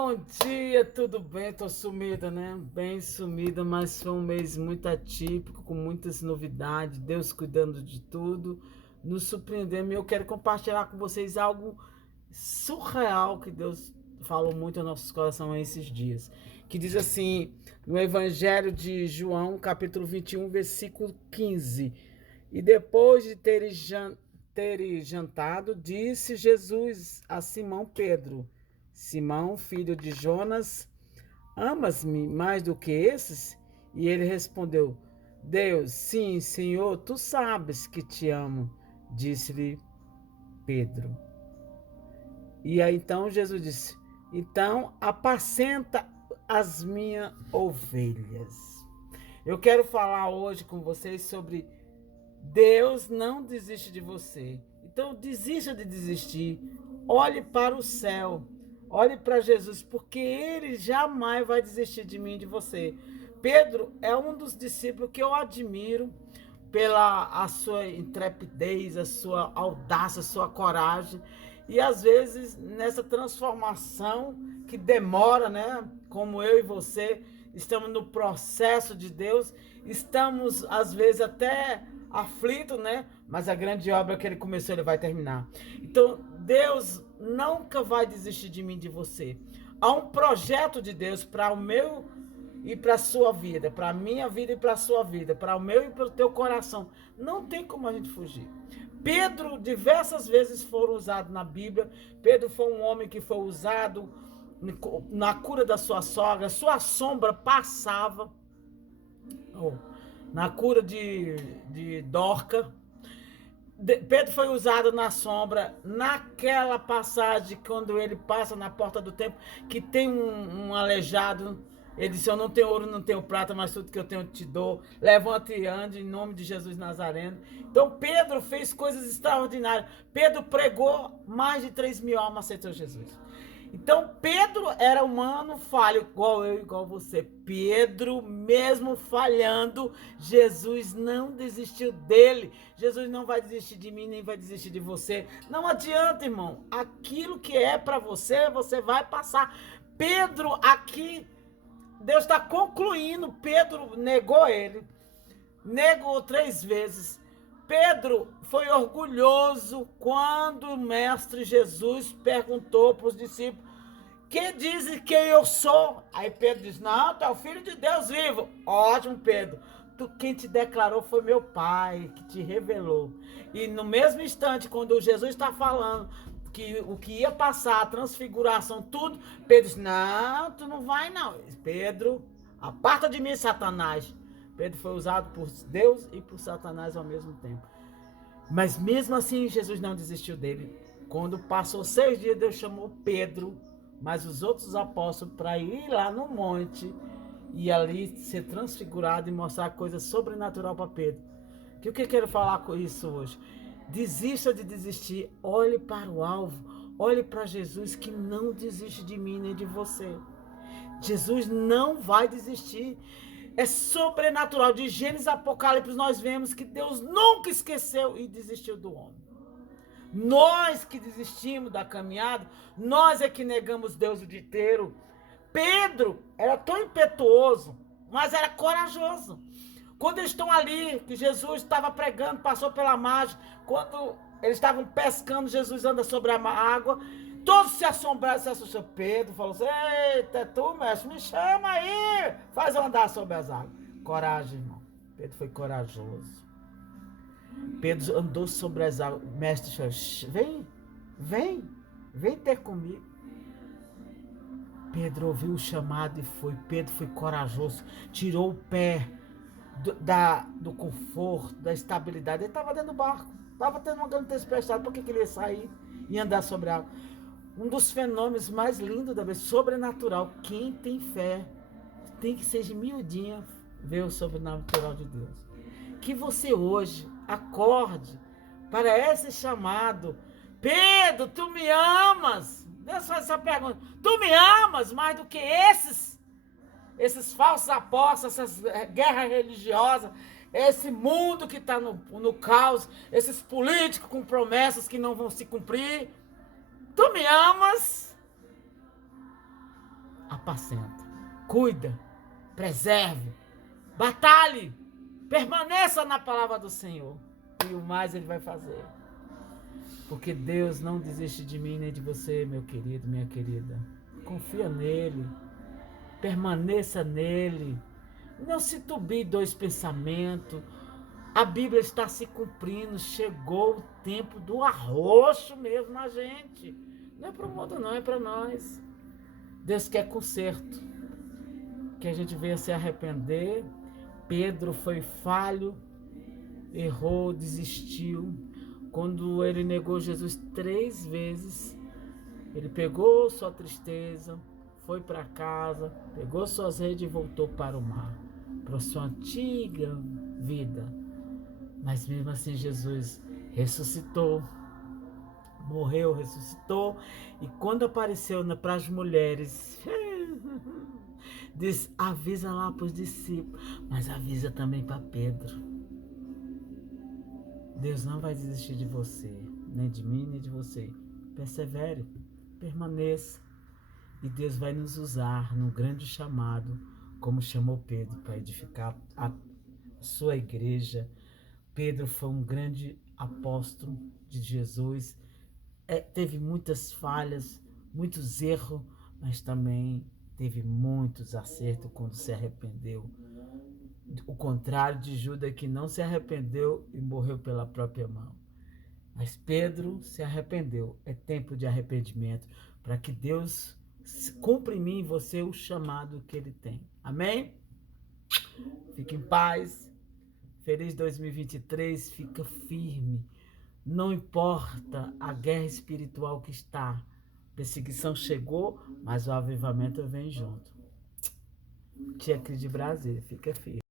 bom dia, tudo bem? Tô sumida, né? Bem sumida, mas foi um mês muito atípico, com muitas novidades, Deus cuidando de tudo, nos surpreendendo. E eu quero compartilhar com vocês algo surreal que Deus falou muito aos nossos corações esses dias. Que diz assim, no Evangelho de João, capítulo 21, versículo 15. E depois de terem jantado, disse Jesus a Simão Pedro: Simão, filho de Jonas, amas-me mais do que esses? E ele respondeu: Deus, sim, Senhor, tu sabes que te amo. Disse-lhe Pedro. E aí então Jesus disse: Então apacenta as minhas ovelhas. Eu quero falar hoje com vocês sobre Deus não desiste de você. Então desista de desistir. Olhe para o céu. Olhe para Jesus, porque Ele jamais vai desistir de mim e de você. Pedro é um dos discípulos que eu admiro pela a sua intrepidez, a sua audácia, a sua coragem. E às vezes nessa transformação que demora, né? Como eu e você estamos no processo de Deus, estamos às vezes até aflito, né? Mas a grande obra que ele começou, ele vai terminar. Então, Deus nunca vai desistir de mim, de você. Há um projeto de Deus para o meu e para a sua vida, para a minha vida e para a sua vida, para o meu e para o teu coração. Não tem como a gente fugir. Pedro, diversas vezes foram usados na Bíblia. Pedro foi um homem que foi usado na cura da sua sogra. Sua sombra passava. Oh, na cura de Dorca. Pedro foi usado na sombra, naquela passagem, quando ele passa na porta do templo, que tem um aleijado. Ele disse: Eu não tenho ouro, não tenho prata, mas tudo que eu tenho te dou. Levante e ande em nome de Jesus Nazareno. Então Pedro fez coisas extraordinárias. Pedro pregou, mais de 3.000 almas aceitou Jesus. Então Pedro era humano, falho, igual eu, igual você. Pedro, mesmo falhando, Jesus não desistiu dele. Jesus não vai desistir de mim, nem vai desistir de você. Não adianta, irmão. Aquilo que é para você, você vai passar. Pedro aqui, Deus está concluindo. Pedro negou ele. Negou 3 vezes. Pedro foi orgulhoso quando o mestre Jesus perguntou para os discípulos: Quem dizem quem eu sou? Aí Pedro diz: Não, tu é o filho de Deus vivo. Ótimo, Pedro. Quem te declarou foi meu pai, que te revelou. E no mesmo instante, quando Jesus está falando que o que ia passar, a transfiguração, tudo, Pedro diz: Não, tu não vai não. Pedro, aparta de mim, Satanás. Pedro foi usado por Deus e por Satanás ao mesmo tempo. Mas mesmo assim, Jesus não desistiu dele. Quando passou 6 dias, Deus chamou Pedro, mas os outros apóstolos, para ir lá no monte e ali ser transfigurado e mostrar coisa sobrenatural para Pedro. O que eu quero falar com isso hoje? Desista de desistir. Olhe para o alvo. Olhe para Jesus, que não desiste de mim nem de você. Jesus não vai desistir. É sobrenatural. De Gênesis a Apocalipse nós vemos que Deus nunca esqueceu e desistiu do homem. Nós que desistimos da caminhada, nós é que negamos Deus o dia inteiro. Pedro era tão impetuoso, mas era corajoso. Quando eles estão ali, que Jesus estava pregando, passou pela margem, quando eles estavam pescando, Jesus anda sobre a água, todos se assombraram, se assustaram. Pedro falou assim: Eita, tu, mestre, me chama aí, faz eu andar sobre as águas. Coragem, irmão. Pedro foi corajoso. Pedro andou sobre as águas. O mestre falou: vem ter comigo. Pedro ouviu o chamado e foi. Pedro foi corajoso, tirou o pé do conforto, da estabilidade. Ele estava dentro do barco, estava tendo uma grande tempestade. Por que ele ia sair e andar sobre a água? Um dos fenômenos mais lindos da vez, sobrenatural. Quem tem fé tem que ser de miudinha ver o sobrenatural de Deus. Que você hoje acorde para esse chamado. Pedro, tu me amas? Deus faz essa pergunta. Tu me amas mais do que esses falsos apóstolos, essas guerras religiosas, esse mundo que está no caos, esses políticos com promessas que não vão se cumprir? Tu me amas? apacenta. Cuida, preserve, batalhe, permaneça na palavra do Senhor. E o mais Ele vai fazer. Porque Deus não desiste de mim nem de você, meu querido, minha querida. Confia nele. Permaneça nele. Não se tubie dois pensamentos. A Bíblia está se cumprindo. Chegou o tempo do arroxo mesmo na gente. Não é para o mundo, não, é para nós. Deus quer conserto. Que a gente venha se arrepender. Pedro foi falho, errou, desistiu. Quando ele negou Jesus 3 vezes, ele pegou sua tristeza, foi para casa, pegou suas redes e voltou para o mar, para sua antiga vida. Mas mesmo assim Jesus ressuscitou, morreu, ressuscitou, e quando apareceu para as mulheres, diz, avisa lá para os discípulos, mas avisa também para Pedro. Deus não vai desistir de você, nem de mim, nem de você. Persevere, permaneça. E Deus vai nos usar no grande chamado, como chamou Pedro, para edificar a sua igreja. Pedro foi um grande apóstolo de Jesus. Teve muitas falhas, muitos erros, mas também teve muitos acertos quando se arrependeu. O contrário de Judas, que não se arrependeu e morreu pela própria mão. Mas Pedro se arrependeu. É tempo de arrependimento para que Deus cumpra em mim e você o chamado que Ele tem. Amém? Fique em paz. Feliz 2023. Fica firme. Não importa a guerra espiritual que está. A perseguição chegou, mas o avivamento vem junto. Tia Cris de Brasília. Fica firme.